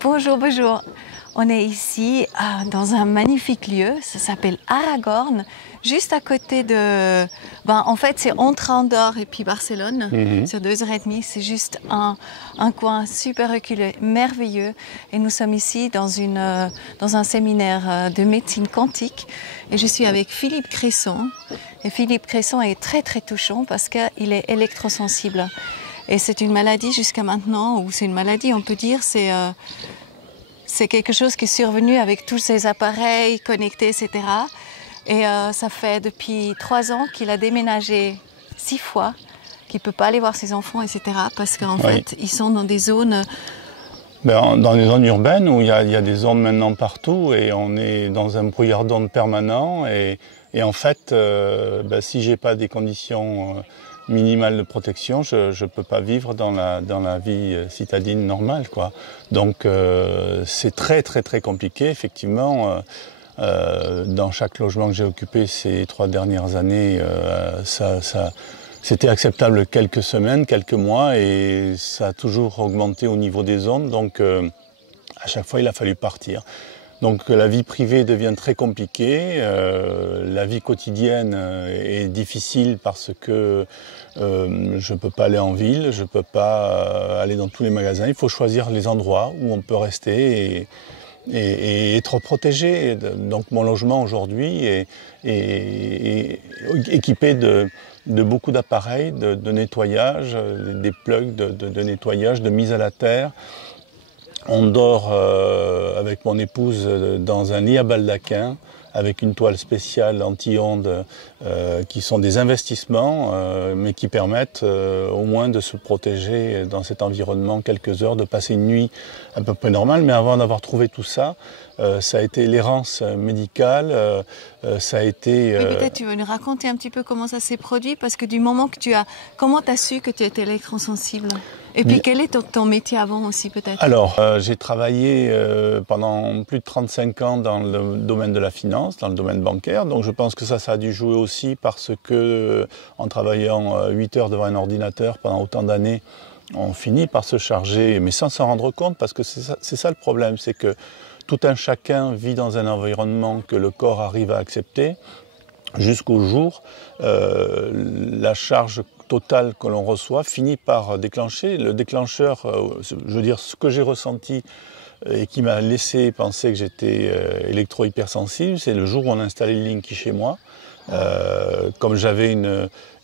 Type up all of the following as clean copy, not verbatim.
Bonjour, bonjour. On est ici dans un magnifique lieu, ça s'appelle Aragorn, juste à côté de... en fait, c'est entre Andorre et puis Barcelone, sur 2h30. C'est juste un coin super reculé, merveilleux. Et nous sommes ici dans un séminaire de médecine quantique. Et je suis avec Philippe Cresson. Et Philippe Cresson est très très touchant parce qu'il est électrosensible. Et c'est une maladie jusqu'à maintenant, ou c'est une maladie, on peut dire, c'est quelque chose qui est survenu avec tous ces appareils connectés, etc. Et ça fait depuis 3 ans qu'il a déménagé 6 fois, qu'il ne peut pas aller voir ses enfants, etc. Parce qu'en fait, ils sont dans des zones... Dans les zones urbaines où il y a des ondes maintenant partout et on est dans un brouillard d'ondes permanent. Et en fait, si j'ai pas des conditions minimale de protection, je peux pas vivre dans la vie citadine normale, quoi. Donc c'est très très très compliqué, effectivement. Dans chaque logement que j'ai occupé ces 3 dernières années, c'était acceptable quelques semaines, quelques mois, et ça a toujours augmenté au niveau des ondes. Donc à chaque fois, il a fallu partir. Donc la vie privée devient très compliquée, la vie quotidienne est difficile parce que je ne peux pas aller en ville, je ne peux pas aller dans tous les magasins. Il faut choisir les endroits où on peut rester et être protégé. Donc mon logement aujourd'hui est équipé de beaucoup d'appareils de nettoyage, des plugs de nettoyage, de mise à la terre. On dort avec mon épouse dans un lit à baldaquin avec une toile spéciale anti-ondes qui sont des investissements mais qui permettent au moins de se protéger dans cet environnement quelques heures, de passer une nuit à peu près normale. Mais avant d'avoir trouvé tout ça, ça a été l'errance médicale, ça a été... Oui, peut-être tu veux nous raconter un petit peu comment ça s'est produit, parce que du moment que comment tu as su que tu étais électrosensible? Et puis quel est ton métier avant aussi, peut-être? Alors, j'ai travaillé pendant plus de 35 ans dans le domaine de la finance, dans le domaine bancaire. Donc je pense que ça a dû jouer aussi parce que en travaillant 8 heures devant un ordinateur pendant autant d'années, on finit par se charger, mais sans s'en rendre compte, parce que c'est ça le problème, c'est que tout un chacun vit dans un environnement que le corps arrive à accepter jusqu'au jour la charge totale que l'on reçoit finit par déclencher. Le déclencheur, je veux dire, ce que j'ai ressenti et qui m'a laissé penser que j'étais électro-hypersensible, c'est le jour où on a installé le Linky chez moi. Comme j'avais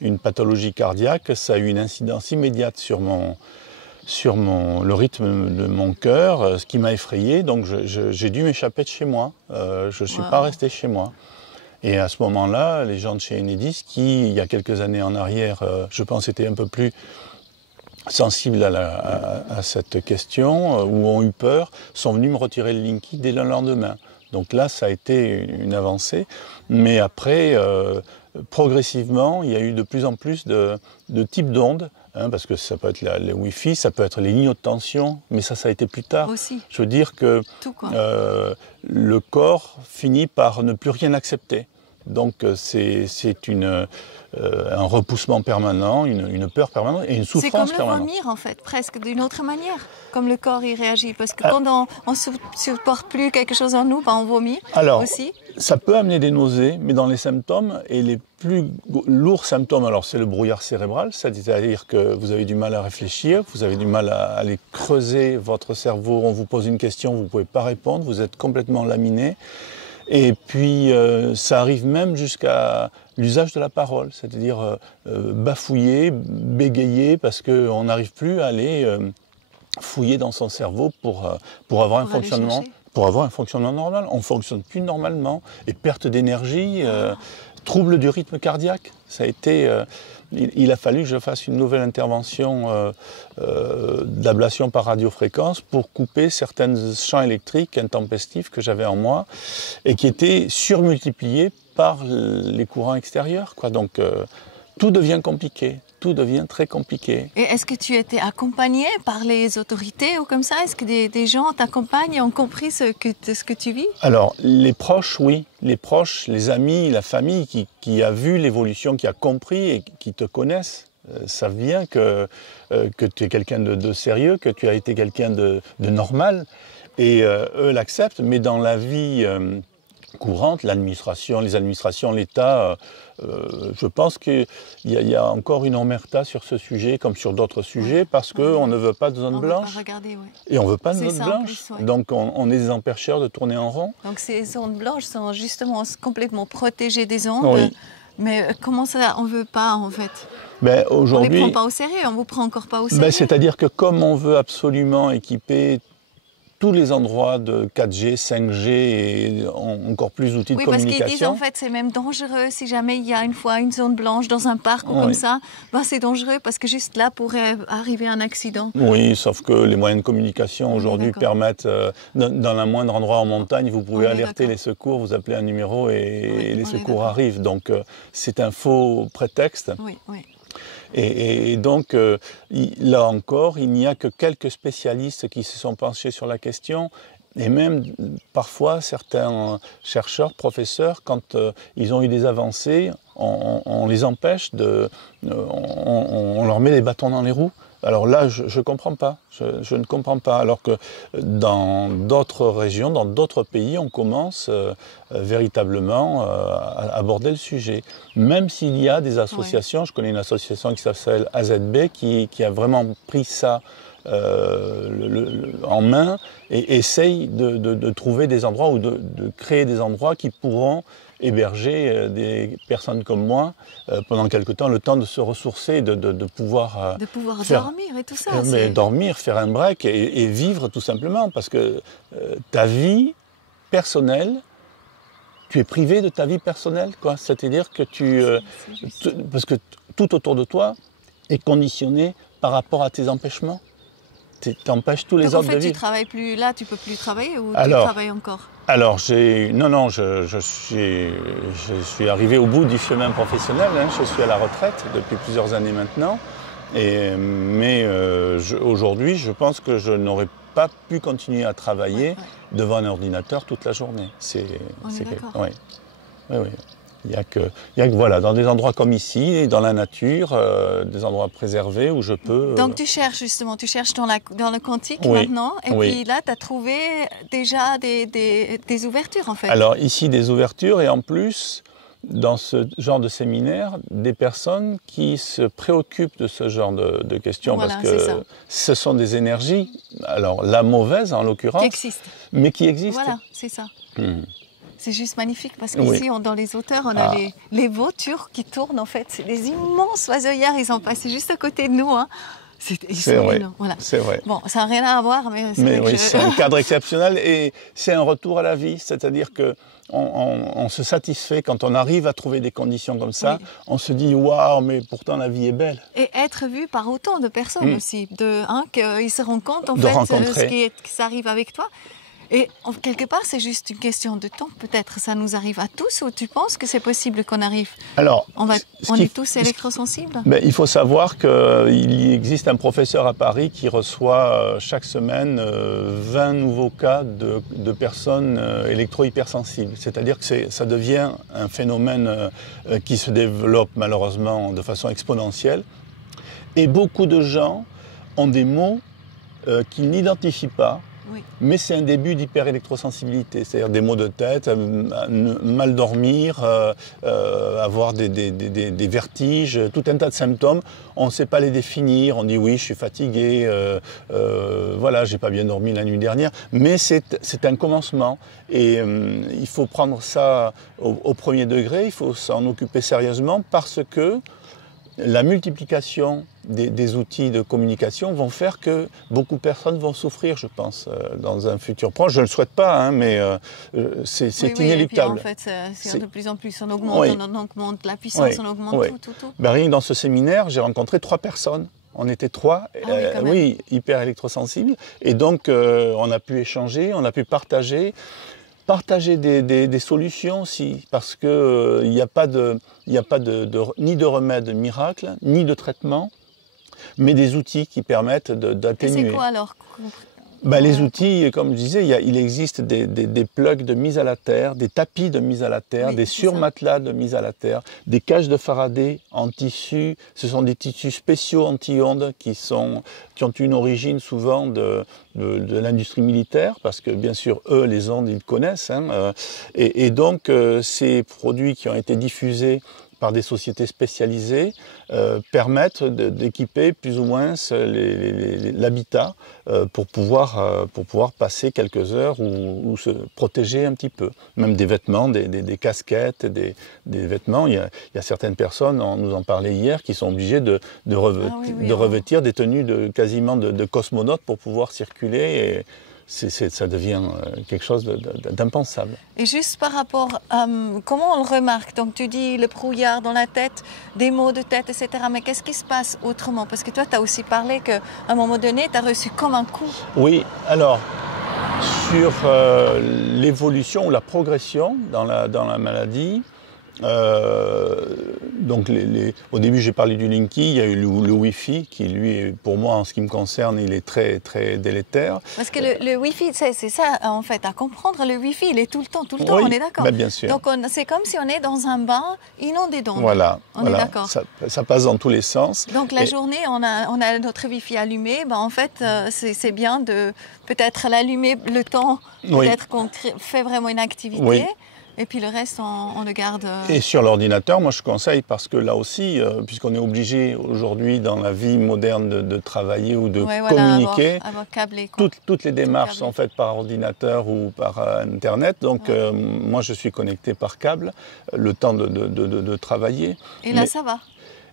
une pathologie cardiaque, ça a eu une incidence immédiate sur le rythme de mon cœur, ce qui m'a effrayé. Donc j'ai dû m'échapper de chez moi. Je ne suis pas resté chez moi. Et à ce moment-là, les gens de chez Enedis, qui, il y a quelques années en arrière, je pense, étaient un peu plus sensibles à cette question, ou ont eu peur, sont venus me retirer le Linky dès le lendemain. Donc là, ça a été une avancée. Mais après, progressivement, il y a eu de plus en plus de types d'ondes, parce que ça peut être les Wi-Fi, ça peut être les lignes haute tension, mais ça a été plus tard. Aussi. Je veux dire que le corps finit par ne plus rien accepter. Donc c'est un repoussement permanent, une peur permanente et une souffrance permanente. C'est comme le vomir en fait, presque d'une autre manière, comme le corps y réagit. Parce que quand on ne supporte plus quelque chose en nous, on vomit aussi. Ça peut amener des nausées, mais dans les symptômes, et les plus lourds symptômes, alors c'est le brouillard cérébral, c'est-à-dire que vous avez du mal à réfléchir, vous avez du mal à aller creuser votre cerveau, on vous pose une question, vous ne pouvez pas répondre, vous êtes complètement laminé. Et puis ça arrive même jusqu'à l'usage de la parole, c'est-à-dire bafouiller, bégayer, parce qu'on n'arrive plus à aller fouiller dans son cerveau pour avoir un fonctionnement. Pour avoir un fonctionnement normal, on ne fonctionne plus normalement. Et perte d'énergie, trouble du rythme cardiaque. Ça a été, il a fallu que je fasse une nouvelle intervention d'ablation par radiofréquence pour couper certains champs électriques intempestifs que j'avais en moi et qui étaient surmultipliés par les courants extérieurs, quoi. Donc tout devient compliqué. Tout devient très compliqué. Et est-ce que tu étais accompagné par les autorités ou comme ça? Est-ce que des gens t'accompagnent et ont compris ce que tu vis? Alors, les proches, oui. Les proches, les amis, la famille qui a vu l'évolution, qui a compris et qui te connaissent savent bien que tu es quelqu'un de sérieux, que tu as été quelqu'un de normal, et eux l'acceptent, mais dans la vie courante, l'administration, les administrations, l'État, je pense qu'il y a encore une omerta sur ce sujet, comme sur d'autres sujets, parce qu'on ne veut pas de zone blanche. Veut pas regarder, et on ne veut pas de zone blanche. Plus, donc on est des empêcheurs de tourner en rond. Donc ces zones blanches sont justement complètement protégées des ondes. Mais comment ça, on ne veut pas en fait? Ben, on ne les prend pas au sérieux, on ne vous prend encore pas au sérieux. Ben, c'est-à-dire que comme on veut absolument équiper tous les endroits de 4G, 5G et encore plus d'outils de communication. Oui, parce qu'ils disent en fait c'est même dangereux si jamais il y a une fois une zone blanche dans un parc ou comme ça, ben, c'est dangereux parce que juste là pourrait arriver un accident. Oui, sauf que les moyens de communication aujourd'hui permettent, dans un moindre endroit en montagne, vous pouvez alerter les secours, vous appelez un numéro et les secours arrivent. Donc c'est un faux prétexte. Oui, oui. Et donc, là encore, il n'y a que quelques spécialistes qui se sont penchés sur la question. Et même, parfois, certains chercheurs, professeurs, quand ils ont eu des avancées, on les empêche on leur met des bâtons dans les roues. Alors là, je ne comprends pas, je ne comprends pas. Alors que dans d'autres régions, dans d'autres pays, on commence véritablement à aborder le sujet. Même s'il y a des associations, je connais une association qui s'appelle AZB, qui a vraiment pris ça en main et essaye de trouver des endroits ou de créer des endroits qui pourront héberger des personnes comme moi pendant quelque temps, le temps de se ressourcer, de pouvoir... de pouvoir dormir et tout ça. Mais dormir, faire un break et vivre tout simplement, parce que ta vie personnelle, tu es privé de ta vie personnelle, quoi. C'est-à-dire que parce que tout autour de toi est conditionné par rapport à tes empêchements. Tu empêches tous les autres de vivre. Tu travailles plus là, tu peux plus travailler ou tu travailles encore? Alors, je suis arrivé au bout du chemin professionnel. Hein. Je suis à la retraite depuis plusieurs années maintenant. Mais aujourd'hui, je pense que je n'aurais pas pu continuer à travailler devant un ordinateur toute la journée. On est d'accord. Oui. Il y a que voilà, dans des endroits comme ici, dans la nature, des endroits préservés où je peux... Donc tu cherches justement, dans le quantique maintenant, et puis là tu as trouvé déjà des ouvertures en fait. Alors ici des ouvertures et en plus, dans ce genre de séminaire, des personnes qui se préoccupent de ce genre de questions, parce que ce sont des énergies, alors la mauvaise en l'occurrence, mais qui existent. Voilà, c'est ça. C'est juste magnifique parce qu'ici, dans les hauteurs, on a les vautours qui tournent en fait. C'est des immenses oiseauillères, ils sont passés juste à côté de nous. Hein. C'est vrai, voilà. C'est vrai. Bon, ça n'a rien à voir, mais c'est un cadre exceptionnel et c'est un retour à la vie. C'est-à-dire que on se satisfait quand on arrive à trouver des conditions comme ça. On se dit, waouh, mais pourtant la vie est belle. Et être vu par autant de personnes aussi, qu'ils se rendent compte en fait que ça arrive avec toi. Et quelque part, c'est juste une question de temps, peut-être. Ça nous arrive à tous, ou tu penses que c'est possible qu'on arrive? Alors, on est tous électrosensibles? Il faut savoir qu'il existe un professeur à Paris qui reçoit chaque semaine 20 nouveaux cas de personnes électro-hypersensibles. C'est-à-dire que ça devient un phénomène qui se développe malheureusement de façon exponentielle. Et beaucoup de gens ont des mots qu'ils n'identifient pas. Mais c'est un début d'hyper-électrosensibilité, c'est-à-dire des maux de tête, mal dormir, avoir des vertiges, tout un tas de symptômes. On ne sait pas les définir, on dit oui, je suis fatigué, voilà, j'ai pas bien dormi la nuit dernière. Mais c'est un commencement et il faut prendre ça au premier degré, il faut s'en occuper sérieusement parce que la multiplication des outils de communication vont faire que beaucoup de personnes vont souffrir, je pense, dans un futur proche. Je ne le souhaite pas, hein, mais c'est inéluctable. Et puis en fait, c'est de plus en plus, on augmente la puissance, on augmente tout. Ben, rien que dans ce séminaire, j'ai rencontré 3 personnes. On était 3, hyper électrosensibles. Et donc, on a pu échanger, on a pu partager des solutions aussi, parce que il n'y a pas ni de remède miracle, ni de traitement, mais des outils qui permettent d'atténuer. Et c'est quoi alors? Les outils, comme je disais, il existe des plugs de mise à la terre, des tapis de mise à la terre, des surmatelas de mise à la terre, des cages de Faraday en tissu. Ce sont des tissus spéciaux anti-ondes qui ont une origine souvent de l'industrie militaire, parce que bien sûr, eux, les ondes, ils connaissent. Et donc, ces produits qui ont été diffusés par des sociétés spécialisées permettent d'équiper plus ou moins l'habitat pour pouvoir passer quelques heures ou se protéger un petit peu. Même des vêtements, des casquettes, des vêtements. Il y a certaines personnes, on nous en parlait hier, qui sont obligées de revêtir des tenues quasiment de cosmonautes pour pouvoir circuler. Et ça devient quelque chose d'impensable. Et juste par rapport, comment on le remarque? Donc tu dis le brouillard dans la tête, des maux de tête, etc. Mais qu'est-ce qui se passe autrement? Parce que toi, tu as aussi parlé qu'à un moment donné, tu as reçu comme un coup. Oui, alors, sur l'évolution ou la progression dans la maladie, donc au début j'ai parlé du Linky, il y a eu le Wi-Fi qui lui, pour moi en ce qui me concerne, il est très très délétère. Parce que le Wi-Fi, c'est ça en fait, à comprendre, le Wi-Fi il est tout le temps, Oui, on est d'accord. Bien sûr. Donc c'est comme si on est dans un bain inondé d'ondes. Voilà, on est d'accord. Ça passe dans tous les sens. Donc la journée, on a notre Wi-Fi allumé, en fait c'est bien de peut-être l'allumer le temps, peut-être qu'on fait vraiment une activité. Oui. Et puis le reste, on le garde. Et sur l'ordinateur, moi je conseille, parce que là aussi, puisqu'on est obligé aujourd'hui dans la vie moderne de travailler ou de communiquer, avoir câblé, toutes les démarches sont faites par ordinateur ou par Internet. Donc moi je suis connecté par câble le temps de travailler. Et là ça va.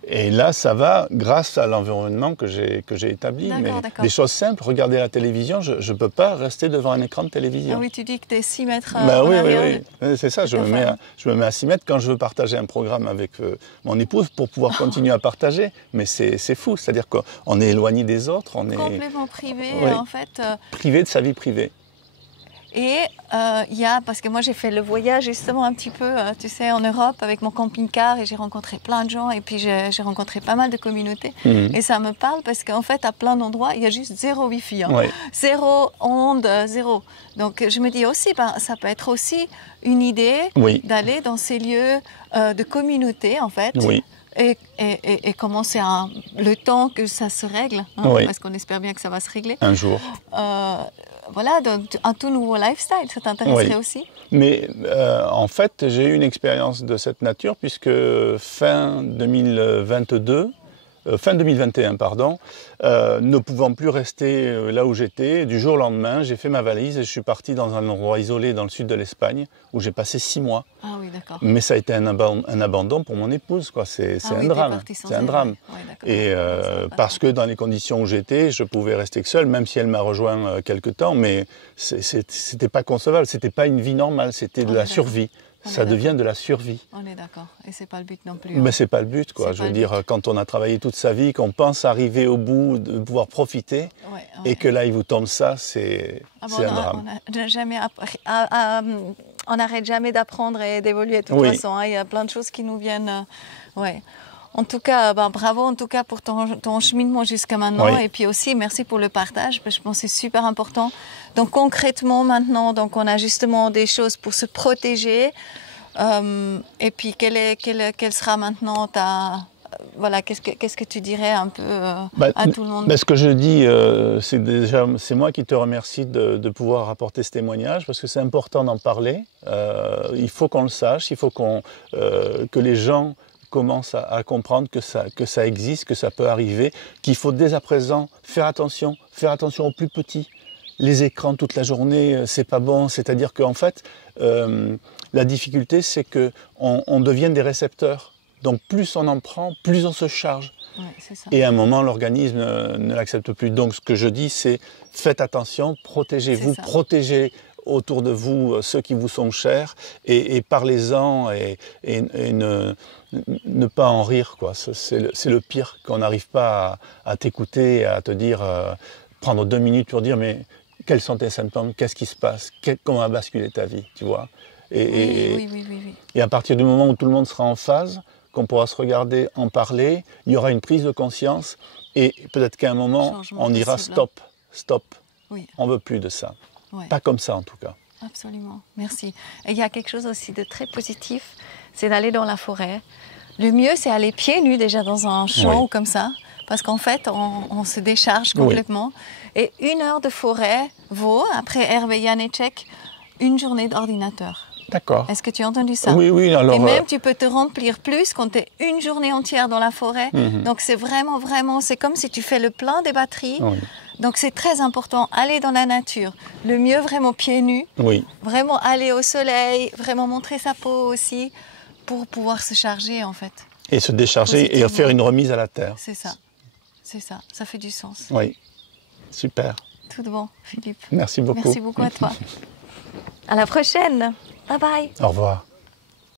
Et là, ça va grâce à l'environnement que j'ai établi. Mais des choses simples, regarder la télévision, je ne peux pas rester devant un écran de télévision. Ah oui, tu dis que tu es 6 mètres oui. C'est ça, je me mets à 6 mètres quand je veux partager un programme avec mon épouse pour pouvoir continuer à partager. Mais c'est fou, c'est-à-dire qu'on est éloigné des autres. On est complètement privé, en fait. Privé de sa vie privée. Et parce que moi j'ai fait le voyage justement un petit peu, tu sais, en Europe avec mon camping-car et j'ai rencontré plein de gens et puis j'ai rencontré pas mal de communautés. Et ça me parle parce qu'en fait à plein d'endroits il y a juste zéro Wi-Fi, zéro onde, zéro. Donc je me dis aussi, ça peut être aussi une idée d'aller dans ces lieux de communauté en fait. Oui. Et commencer le temps que ça se règle, parce qu'on espère bien que ça va se régler. Un jour. Voilà, un tout nouveau lifestyle, ça t'intéresserait aussi? Mais en fait, j'ai eu une expérience de cette nature puisque fin 2021, pardon, ne pouvant plus rester là où j'étais, du jour au lendemain, j'ai fait ma valise et je suis parti dans un endroit isolé dans le sud de l'Espagne où j'ai passé 6 mois. Ah oui, d'accord. Mais ça a été un abandon pour mon épouse, quoi. C'est un drame. C'est un drame. Et parce que dans les conditions où j'étais, je pouvais rester que seul, même si elle m'a rejoint quelque temps, mais c'était pas concevable, c'était pas une vie normale, c'était de la survie. Ça devient de la survie. On est d'accord. Et c'est pas le but non plus. Mais c'est pas le but, quoi. Je veux dire, quand on a travaillé toute sa vie, qu'on pense arriver au bout, de pouvoir profiter, et que là, il vous tombe ça, c'est un drame. On n'arrête jamais d'apprendre et d'évoluer de toute façon. Il y a plein de choses qui nous viennent. En tout cas, bravo en tout cas pour ton cheminement jusqu'à maintenant. Et puis aussi, merci pour le partage. Je pense que c'est super important. Donc concrètement maintenant, on a justement des choses pour se protéger. Et puis quelle sera maintenant qu'est-ce que tu dirais un peu à tout le monde? Ce que je dis, c'est moi qui te remercie de pouvoir apporter ce témoignage parce que c'est important d'en parler. Il faut qu'on le sache, il faut que les gens commencent à comprendre que ça existe, que ça peut arriver, qu'il faut dès à présent faire attention aux plus petits. Les écrans toute la journée, c'est pas bon. C'est-à-dire qu'en fait, la difficulté, c'est qu'on devienne des récepteurs. Donc plus on en prend, plus on se charge. C'est ça. Et à un moment, l'organisme ne l'accepte plus. Donc ce que je dis, c'est faites attention, protégez-vous, protégez autour de vous ceux qui vous sont chers et parlez-en et ne pas en rire, quoi. C'est le pire, qu'on n'arrive pas à t'écouter et à te dire, prendre 2 minutes pour dire mais quels sont tes symptômes, qu'est-ce qui se passe, comment a basculé ta vie, tu vois. Et à partir du moment où tout le monde sera en phase, qu'on pourra se regarder, en parler, il y aura une prise de conscience et peut-être qu'à un moment, on dira stop. Oui. On ne veut plus de ça. Ouais. Pas comme ça en tout cas. Absolument, merci. Et il y a quelque chose aussi de très positif, c'est d'aller dans la forêt. Le mieux, c'est aller pieds nus déjà dans un champ Oui. ou comme ça, parce qu'en fait, on se décharge complètement. Et 1 heure de forêt vaut, après Hervé Janeček, 1 journée d'ordinateur. D'accord. Est-ce que tu as entendu ça? Oui, oui. Alors, et même, tu peux te remplir plus quand tu es 1 journée entière dans la forêt. Donc, c'est vraiment, c'est comme si tu fais le plein des batteries. Oui. Donc, c'est très important, aller dans la nature. Le mieux, vraiment pieds nus. Oui. Vraiment aller au soleil, vraiment montrer sa peau aussi, pour pouvoir se charger, en fait. Et se décharger et Positivement. faire une remise à la terre. C'est ça. C'est ça. Ça fait du sens. Oui. Super. Tout bon, Philippe. Merci beaucoup. Merci beaucoup à toi. À la prochaine. Bye bye. Au revoir.